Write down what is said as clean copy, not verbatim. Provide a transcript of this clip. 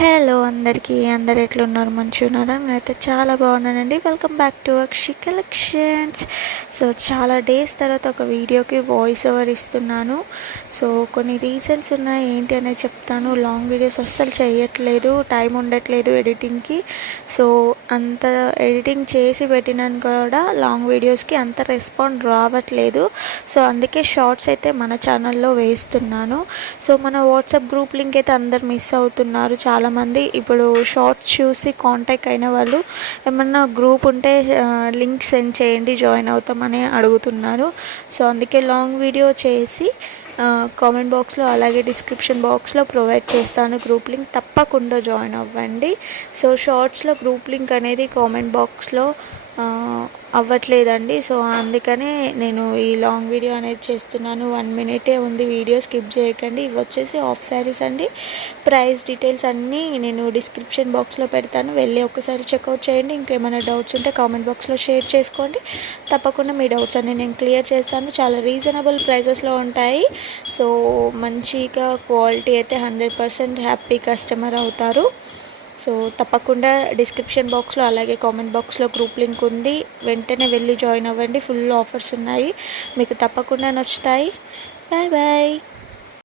Hello అందరికీ, అందరు ఎట్లున్నారు? మంచిగా ఉన్నారా? నేనైతే చాలా బాగున్నానండి. Welcome back to Akshi collections. So చాలా డేస్ తర్వాత ఒక వీడియోకి వాయిస్ ఓవర్ ఇస్తున్నాను. సో కొన్ని రీజన్స్ ఉన్నాయి, ఏంటి అనేది చెప్తాను. లాంగ్ వీడియోస్ అస్సలు చేయట్లేదు, టైం ఉండట్లేదు ఎడిటింగ్కి. సో అంత ఎడిటింగ్ చేసి పెట్టినాను కూడా లాంగ్ వీడియోస్కి అంత రెస్పాండ్ రావట్లేదు. సో అందుకే షార్ట్స్ అయితే మన ఛానల్లో వేస్తున్నాను. సో మన వాట్సాప్ గ్రూప్ లింక్ అయితే అందరు మిస్ అవుతున్నారు చాలామంది. ఇప్పుడు షార్ట్స్ చూసి కాంటాక్ట్ అయిన వాళ్ళు ఏమన్నా గ్రూప్ ఉంటే లింక్ సెండ్ చేయండి, జాయిన్ అవుతామని అడుగుతున్నారు. సో అందుకే లాంగ్ వీడియో చేసి కామెంట్ బాక్స్లో అలాగే డిస్క్రిప్షన్ బాక్స్లో ప్రొవైడ్ చేస్తాను గ్రూప్ లింక్, తప్పకుండా జాయిన్ అవ్వండి. సో షార్ట్స్లో గ్రూప్ లింక్ అనేది కామెంట్ బాక్స్లో అవ్వట్లేదండి. సో అందుకనే నేను ఈ లాంగ్ వీడియో అనేది చేస్తున్నాను. 1 మినిటే ఉంది వీడియో, స్కిప్ చేయకండి. ఇవి వచ్చేసి ఆఫ్ శారీస్ అండి. ప్రైస్ డీటెయిల్స్ అన్నీ నేను డిస్క్రిప్షన్ బాక్స్లో పెడతాను, వెళ్ళి ఒకసారి చెక్అవుట్ చేయండి. ఇంకేమైనా డౌట్స్ ఉంటే కామెంట్ బాక్స్లో షేర్ చేసుకోండి, తప్పకుండా మీ డౌట్స్ అన్నీ నేను క్లియర్ చేస్తాను. చాలా రీజనబుల్ ప్రైజెస్లో ఉంటాయి. సో మంచిగా క్వాలిటీ అయితే 100% హ్యాపీ కస్టమర్ అవుతారు. సో తప్పకుండా డిస్క్రిప్షన్ బాక్స్లో అలాగే కామెంట్ బాక్స్లో గ్రూప్ లింక్ ఉంది, వెంటనే వెళ్ళి జాయిన్ అవ్వండి. ఫుల్ ఆఫర్స్ ఉన్నాయి, మీకు తప్పకుండా నచ్చుతాయి. Bye bye.